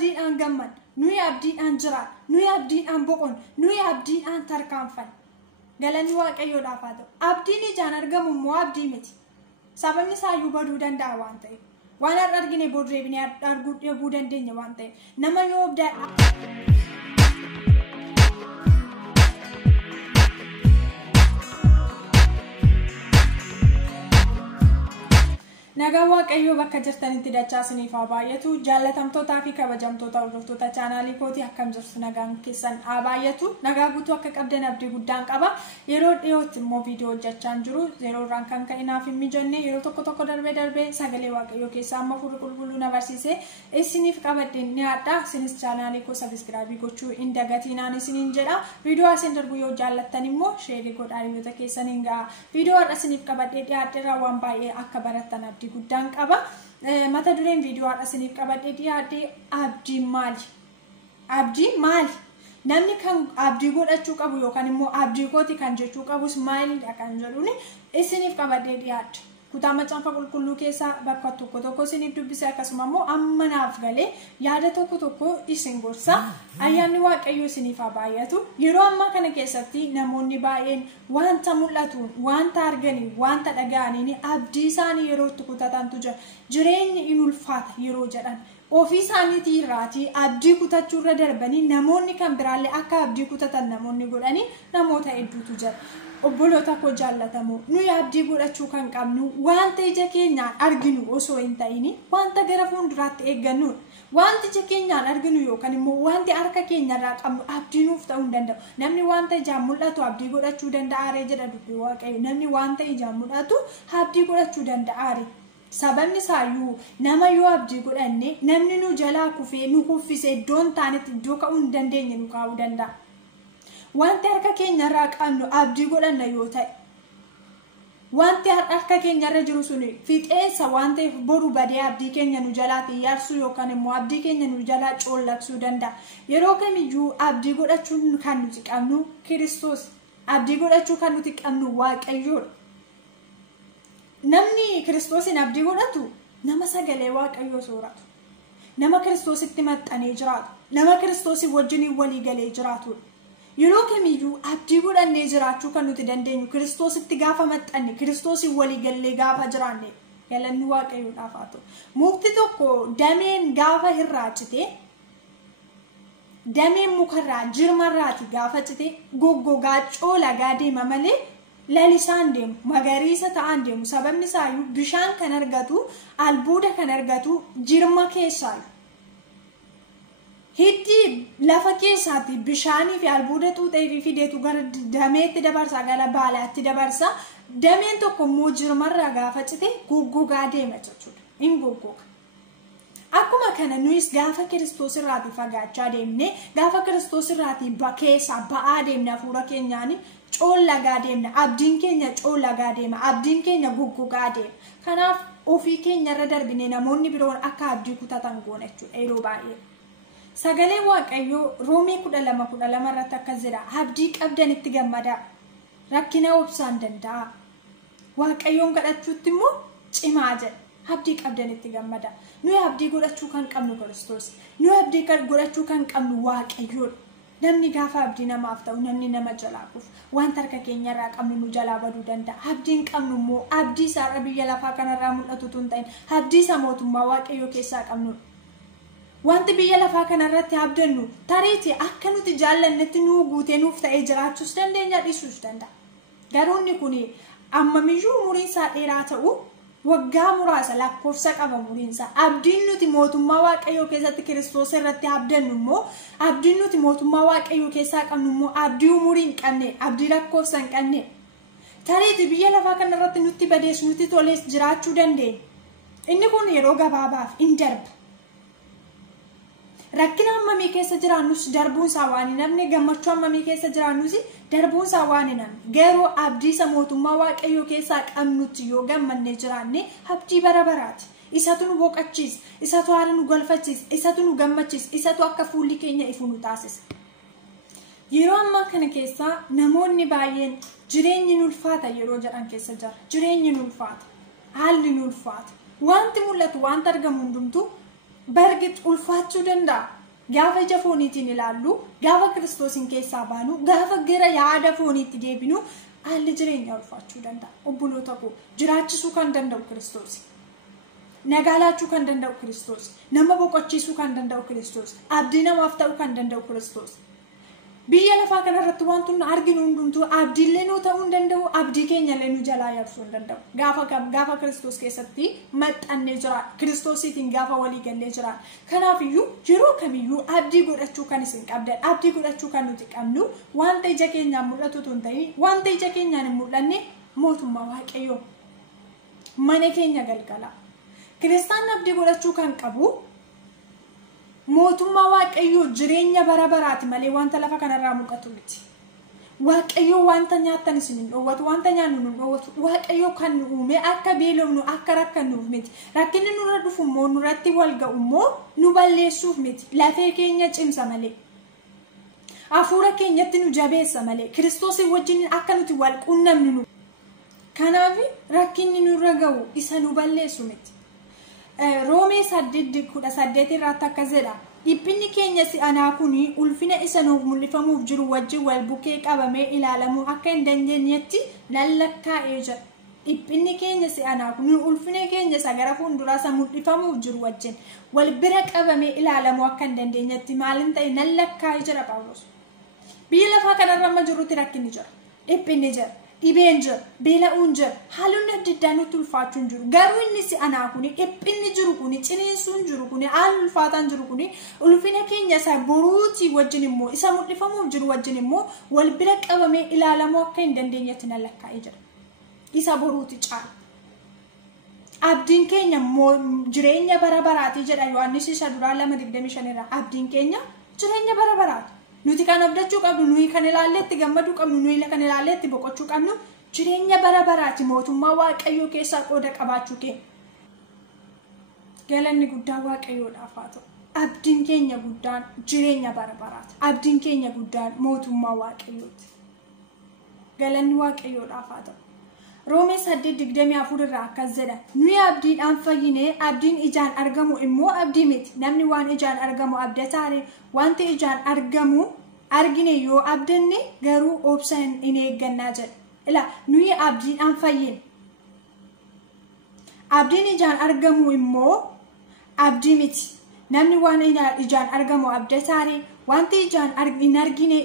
abdiidhaan gamman, nuyi abdiidhaan jiraan, nuyi abdiidhaan boqon, nuyi abdiidhaan tarkaanfan. Galanni Waaqayyoodhaaf haa ta'u. Abdiin ijaan argamu immoo abdii miti. Sababni isaayyuu baduu danda'a waan ta'eef. Waan argine boodreebinee arguu dhabuu dandeenya waan ta'eef. Nama yoo nagaa Waaqayyoo bakka jirtanitti dachaa isiniif haa baay'atu. Jaallatamtootaa fi kabajamtoota hordoftoota chaanaalii kootii akkam jirtu nagaan keessan haa baay'atu. Nagaa guutuu akka qabdan abdii guddaan qaba. Yeroo dhiyootti immoo viidiyoo hojjechaa jiru. Yeroo irraan kan ka'inaaf hin mijanne yeroo tokko darbee sagalee Waaqayyoo keessaa amma furu qulqulluu na barsiisee isiniif qabadheen ni haadha. Isinis chaanaalii koo sabiskiraabii gochuu hin dagatinaan isiniin jedha. Viidiyoo asiin darbu yoo jaallattan immoo sheerii godhaa hiriyoota keessaniin ga'a. Viidiyoo har'a isiniif qabadhee dhiyaadheerraa waan baay'ee akka barattan abdii guddaan qaba. Mata dureen viidiyoo har'a isiniif qabadhee dhiyaadhee abdii maali? Abdii maali? Namni kan abdii godhachuu qabu yookaan immoo abdii kooti kan jechuu qabus maalidha kan jedhuuni isiniif qabadhee dhiyaadhe. Kutaa macaafa qulqulluu keessaa bakka tokko isiniif dubbise akkasuma immoo amma naaf galee yaada tokko isin gorsa. Ayyaanni Waaqayyoo isiniif haa baay'atu. Yeroo ammaa kana keessatti namoonni baay'een wanta mul'atuun, wanta arganiin, wanta dhaga'aniin abdii isaanii yeroo itti kutatantu jira. Jireenyi in ulfaata yeroo jedhan ofii isaaniitii irraatii abdii kutachuurra darbanii namoonni kan biraallee akka abdii kutatan namoonni godhanii namoota hedduutu jira. Obboloota koo jaallatamoo nuyi abdii godhachuu kan qabnu wanta ija keenyaan arginu osoo hin ta'in wanta gara fuulduraatti eeggannu. Wanti ija keenyaan arginu yookaan immoo wanti harka keenyarraa qabnu abdii nuuf ta'uu hin danda'u. Namni wanta ijaan mul'atu abdii godhachuu danda'aaree jedha dubbii Waaqayyo. Namni wanta ijaan mul'atu abdii godhachuu danda'aaree. Sababni isaayyuu nama yoo abdii godhanne namni nu jalaa kufee nu kuffisee iddoon taanetti iddoo ka'uu hin dandeenye nu kaa'uu danda'a. Wanti harka keenyarraa qabnu abdii godhanna yoo ta'e wanti harka keenyarra jiru sun fixeensa waan ta'eef boru badee abdii keenya nu jalaatii yaarsuu yookaan immoo abdii keenya nu jalaa coollagsuu danda'a. Yeroo kamiyyuu abdii godhachuun kan nuti qabnu Kiristoos. Abdii godhachuu kan nuti qabnu Waaqayyoodha. Namni Kiristoosiin abdii godhatu nama sagalee Waaqayyoo sooratu. Nama Kiristoositti maxxanee jiraatu. Nama Kiristoosii wajjin walii galee jiraatudha. Yeroo kamiyyuu abdii godhannee jiraachuu kan nuti dandeenyu Kiristoositti gaafa maxxanne, Kiristoosii walii galee gaafa jiraanne galanni Waaqayyoodhaaf haa ta'u. Mukti tokko dameen gaafa hirraachite, dameen mukarraa jirmarraati gaafa cite goggogaa coolagaa deema malee lalisaan deemu, magariisa ta'an deemu. Sababni isaayyuu bishaan kan argatu, albuuda kan argatu jirma keessaayu. Hiddi lafa keessaati bishaanii fi albuuda xuuxee fideetu gara dameetti dabarsa, gara baalaatti dabarsa. Dameen tokko immoo jirmarraa gaafa cite goggogaa deema jechuudha. In goggoga. Akkuma kana nuyis gaafa Kiristoos irraatii fagaachaa deemne, gaafa Kiristoos irraatii keessaa ba'aa deemne hafuura keenyaan coollagaa deemna. Abdiin keenya coollagaa deema. Abdiin keenya goggogaa deema. Kanaaf ofii keenyarra darbine namoonni biroon akka abdii kutatan goona jechuudha yeroo baay'ee. Sagalee Waaqayyoo Roomee 12:12 irratti akkas jedha. Abdii qabdanitti gammadaa. Rakkina obsaan danda'a. Waaqayyoon kadhachuutti immoo cimaa jedha. Abdii qabdanitti gammadaa. Nuyi abdii godhachuu kan qabnu Kiristoos. Nuyi abdii godhachuu kan qabnu Waaqayyoodha. Namni gaafa abdii namaaf ta'u namni nama jalaa kufu. Wanta harka keenyarraa qabnu nu jalaa baduu danda'a. Abdiin qabnu immoo abdii isaarra biyya lafaa kanarraa mul'atutu hin ta'in abdii isa mootummaa Waaqayyoo keessaa qabnu. Wanti biyya lafaa kanarratti abdannu tariitii akka nuti jaallannetti nuu guutee nuuf ta'ee jiraachuus dandeenya dhiisuus danda'a. Garuu inni kun ammamiyyuu umuriin isaa dheeraa ta'u waggaa muraasa lakkoofsa qaba umuriin isaa. Abdiin nuti mootummaa Waaqayyoo keessatti Kiristoos irratti abdannu immoo abdiin nuti mootummaa Waaqayyoo keessaa qabnu immoo abdii umurii hin qabne, abdii lakkoofsa hin qabne. Tariitii biyya lafaa kanarratti nutti badees nuti tolees jiraachuu dandeenya. Inni kun yeroo gabaabaaf hin darba. Rakkina hammamii keessa jiraannus darbuun isaa waan hin hafne, gammachuu hammamii keessa jiraannus darbuun isaa waan hin hafne. Garuu abdii isa mootummaa Waaqayyoo keessaa qabnutti yoo gammannee jiraanne abdii bara baraati. Isatu nu boqachiisa, isatu haala nu galfachiisa, isatu nu gammachiisa, isatu akka fuulli keenya ifu nu taasisa. Yeroo ammaa kana keessa namoonni baay'een jireenyi nu ulfaata yeroo jedhan keessa jira. Jireenyi nu ulfaata, haalli nu ulfaata. Wanti mul'atu, wanta argamu hundumtuu bargit ulfaachuu danda'a. Gaafa ija fooniitiin ilaallu, gaafa Kiristoosin keessaa baanu, gaafa gara yaada fooniitti deebinu, haalli jireenya ulfaachuu danda'a. Obboloota koo jiraachisuu kan danda'u Kiristoos. Nagaa laachuu kan danda'u Kiristoos. Nama boqochiisuu kan danda'u Kiristoos. Abdii namaaf ta'uu kan danda'u Kiristoos. Biyya lafaa kanarratti wanti nu arginu hundumtuu abdiillee nu ta'uu hin danda'u, abdii keenyallee nu jalaa yaabsuu hin danda'u. Gaafa Kiristoos keessatti maxxannee jira, Kiristoosiitiin gaafa walii gallee jira. Kanaafiyyuu yeroo kamiyyuu abdii godhachuu kan isin qabdan, abdii godhachuu kan nuti qabnu wanta ija keenyaan mul'atu tun ta'ii, wanta ija keenyaan hin mul'anne mootummaa Waaqayyoo mana keenya galgala. Kiristaanni abdii godhachuu kan qabu mootummaa Waaqayyoo jireenya bara baraati malee wanta lafa kanarraa mul'atu miti. Waaqayyoo wanta nyaattan isin hin dhoowwatu, wanta nyaannu nu dhoowwatu. Waaqayyoo kan nu uume akka beelofnu akka rakkannuuf miti. Rakkinni nurra dhufu immoo nurratti wal ga'u immoo nu balleessuuf miti. Lafee keenya cimsa malee. Hafuura keenyatti nu jabeessa malee. Kiristoosii wajjin akka nuti wal quunnamnu nu. Kanaaf rakkinni nurra ga'u isa nu balleessu miti. Roomee 8:18 irratti akkas jedha. Dhiphinni keenya si'anaa kuni ulfina isa nuuf mul'ifamuuf jiru wajjin wal bukkee qabamee ilaalamuu akka hin dandeenyetti lallakkaa'ee jira. Dhiphinni keenya si'anaa kuni ulfina keenya isa gara fuulduraa isa mul'ifamuuf jiru wajjin wal bira qabamee ilaalamuu akka hin dandeenyetti maalin ta'e lallakkaa'ee jira Phaawulos. Biyya lafaa kanarra amma jirrutti rakkinni jira. Dhiphinni jira. Dhibeen jira, beela'uun jira, haalonni adda addaa nutti ulfaachuun jiru. Garuu inni si'anaa kuni, dhiphinni jiru kuni, ciniinsuun jiru kuni, haalli ulfaataan jiru kuni, ulfina keenya isa boruutii wajjin immoo, isa mul'ifamuuf jiru wajjin immoo wal bira qabamee ilaalamuu akka hin dandeenyetti lallakkaa'ee jira. Isa boruuti caala. Abdiin keenya jireenya bara baraati jedha Yohaannis 2:25 irraa. Abdiin keenya jireenya bara baraati. Nuti kan abdachuu qabnu, nuyi kan ilaalleetti gammaduu qabnu, nuyi kan ilaalleetti boqochuu qabnu jireenya bara baraati mootummaa Waaqayyoo keessaa qooda qabaachuu keenya. Galanni guddaa Waaqayyoodhaaf haa ta'u. Abdiin keenya guddaan jireenya bara baraati. Abdiin keenya guddaan mootummaa Waaqayyooti. Galanni Waaqayyoodhaaf haa ta'u. Roomee 8:24 irraa akkas jedha. Nuyi abdiidhaan fayyinee abdiin ijaan argamu immoo abdii miti. Namni waan ijaan argamu abdataare wanti ijaan argamu argine yoo abdanne garuu obsaan hin eeggannaa jedha. Ila nuyi abdiidhaan fayyine. Abdiin ijaan argamu immoo abdii miti. Namni waan ijaan argamu abdataare wanti ijaan hin argine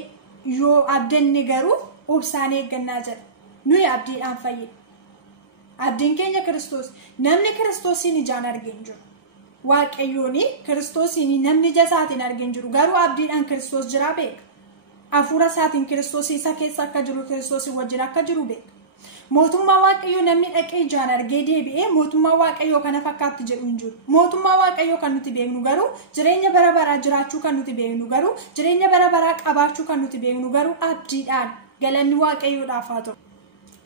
yoo abdanne garuu obsaan eeggannaa jedha. Nuyi abdiidhaan fayyine. Abdiin keenya Kiristoos. Namni Kiristoosiin ijaan argin jiru. Waaqayyoon Kiristoosiin namni ija isaatiin argin jiru. Garuu abdiidhaan Kiristoos jira beeka. Hafuura isaatiin Kiristoos isa keessa akka jiru, Kiristoos wajjin akka jiru beeka. Mootummaa Waaqayyoo namni dhaqee ijaan argee deebi'ee mootummaa Waaqayyoo kana fakkaatti jedhu hin jiru. Mootummaa Waaqayyoo kan nuti beeknu garuu jireenya bara baraa jiraachuu kan nuti beeknu garuu jireenya bara baraa qabaachuu kan nuti beeknu garuu abdiidhaan. Galanni Waaqayyoodhaaf haa ta'u.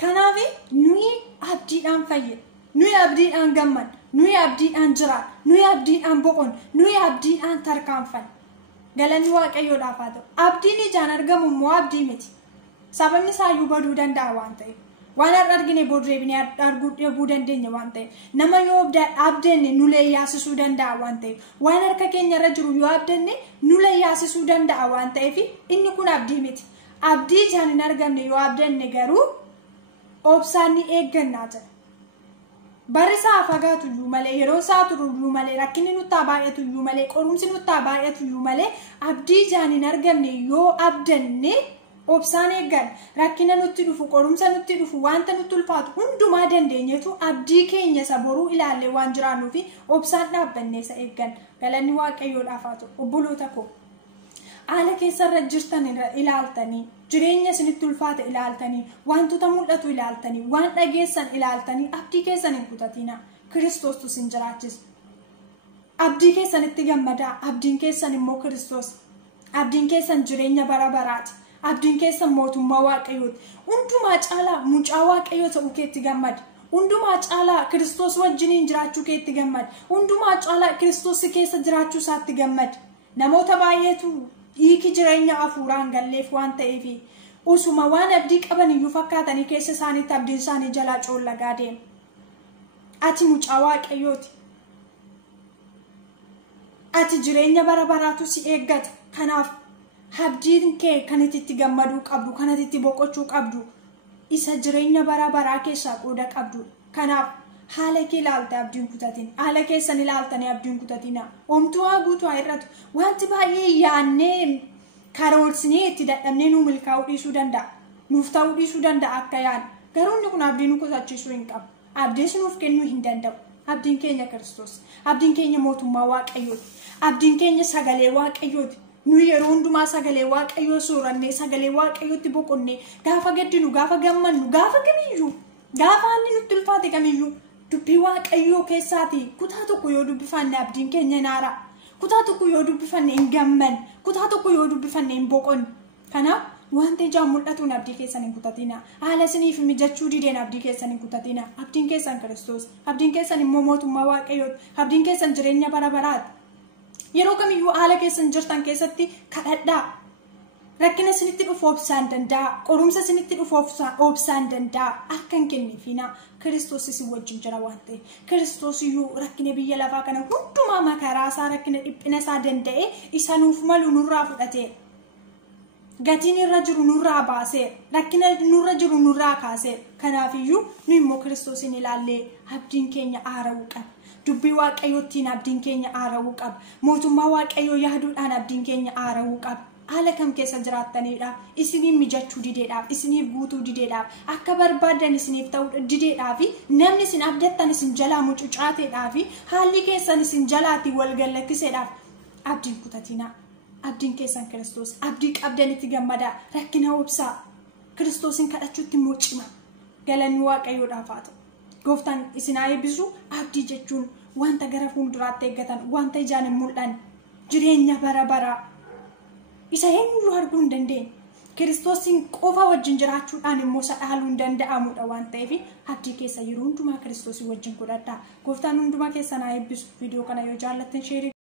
Kanaaf nuyi abdiidhaan fayyina. Nuyi abdiidhaan gammadna. Nuyi abdiidhaan jiraanna. Nuyi abdiidhaan boqonna. Nuyi abdiidhaan tarkaanfanna. Galanni Waaqayyoodhaaf haa ta'u. Abdiin ijaan argamu immoo abdii miti. Sababni isaayyuu baduu danda'a waan ta'eef. Waan har'a argine booddeebinee arguu dhabuu dandeenya waan ta'eef. Nama yoo abdanne nulee yaasisuu danda'a waan ta'eef. Waan harka keenyarra jiru yoo abdanne nulee yaasisuu danda'a waan ta'eef inni kun abdii miti. Abdii ijaan hin argamne yoo abdanne garuu obsaan ni eeggannaa jira. Barri isaa fagaatu iyyuu malee, yeroo isaa turu iyyuu malee, rakkinni nutti baay'atu iyyuu malee, qorumsi nutti baay'atu iyyuu malee, abdii ijaan hin argamne yoo abdanne obsaan eegganna. Rakkina nutti dhufu, qorumsa nutti dhufu, wanta nutti ulfaatu hundumaa dandeenyetu abdii keenya isa boruu ilaallee waan jiraannuuf obsaan dhaabbannee isa eegganna. Galanni Waaqayyoodhaaf haa ta'u. Obboloota koo haala keessarra jirtan ilaaltanii, jireenya isinitti ulfaate ilaaltanii, wantoota mul'atu ilaaltanii, waan dhageessan ilaaltanii abdii keessan hin kutatina. Kiristoostu isin jiraachisa. Abdii keessanitti gammadaa. Abdiin keessan immoo Kiristoos. Abdiin keessan jireenya bara baraati. Abdiin keessan mootummaa Waaqayyooti. Hundumaa caalaa mucaa Waaqayyoo ta'uu keetti gammada. Hundumaa caalaa Kiristoos wajjiniin jiraachuu keetti gammada. Hundumaa caalaa Kiristoos keessa jiraachuu isaatti gammada. Namoota baay'eetu hiiki jireenya hafuuraan galleef waan ta'eef usuma waan abdii qaban iyyuu fakkaatanii keessa isaaniitti abdiin isaanii jalaa coollagaa deema. Ati mucaa Waaqayyooti. ati jireenya bara baraatu si eeggata. Kanaaf abdiin kee kan itti gammaduu qabdu, kan itti boqochuu qabdu, isa jireenya bara baraa keessaa qooda qabdu. Kanaaf haala kee ilaalte abdiin kutatin, haala keessan ilaaltanii abdiin kutatina. Omtuu haa guutuu haa irratu. Wanti baay'ee yaannee karoorsinee itti dadhabnee nu milkaa'uu dhiisuu danda'a. Nuuf ta'uu dhiisuu danda'a akka yaadne. Garuu inni kun abdii nu kutachiisuu hin qabu. Abdiis nuuf kennuu hin danda'u. Abdiin keenya Kiristoos. Abdiin keenya mootummaa Waaqayyooti. Abdiin keenya sagalee Waaqayyooti. Nu yeroo hundumaa sagalee Waaqayyoo soorannee, sagalee Waaqayyootti boqonnee, gaafa gaddinu, gaafa gammannu, gaafa kamiyyuu, gaafa inni nutti ulfaate kamiyyuu, dubbii Waaqayyoo keessaati kutaa tokko yoo dubbifanne abdiin keenya hin haara. Kutaa tokko yoo dubbifanne hin gammanne, kutaa tokko yoo dubbifanne hin boqonne. Kanaaf wanta ijaan mul'atuun abdii keessan hin kutatina. Haala isiniif mijachuu dideen abdii keessan hin kutatina. Abdiin keessan Kiristoos. Abdiin keessan immoo mootummaa Waaqayyooti. Abdiin keessan jireenya bara baraati. Yeroo kamiyyuu haala keessan jirtan keessatti kadhadhaa. Rakkina isinitti dhufu obsaan danda'a. Qorumsa isinitti dhufu obsaan danda'a. Akka hin kenneefina. Kiristoos isin wajjin jira waan ta'eef. Kiristoos iyyuu rakkina biyya lafaa kana hundumaa makaraa isaa, rakkina dhiphina isaa danda'ee isa nuuf malu nurraa fudhatee. Gatiin irra jiru nurraa baasee, rakkina nurra jiru nurraa kaasee. Kanaafiyyuu nu immoo Kiristoosin ilaallee abdiin keenya haara'uu qaba. Dubbii Waaqayyoottiin abdiin keenya haara'uu qaba. Mootummaa Waaqayyoo yaaduudhaan abdiin keenya haara'uu qaba. Haala kam keessa jiraattaniidhaaf, isiniif mijachuu dideedhaaf, isiniif guutuu dideedhaaf, akka barbaadan isiniif ta'uu dideedhaaf, namni isin abdattan isin jalaa mucucaateedhaaf, haalli keessan isin jalaatti wal gallakkiseedhaaf abdiin kutatina. Abdiin keessan Kiristoos. Abdii qabdanitti gammadaa. Rakkina obsaa. Kiristoosin kadhachuutti immoo cima. Galanni Waaqayyoodhaaf haa ta'u. Gooftaan isin haa eebbisu. Abdii jechuun wanta gara fuulduraatti eeggatan, wanta ijaan hin mul'anne, jireenya bara baraa. Isa eenyuyyuu arguu hin dandeenye. Kiristoosin qofa wajjin jiraachuudhaan immoo isa dhaaluu hin danda'amudha waan ta'eef abdii keessa yeroo hundumaa Kiristoosin wajjin godhadhaa. Gooftaan hundumaa keessan haa eebbisu. Viidiyoo kana yoo jaallattan sheerii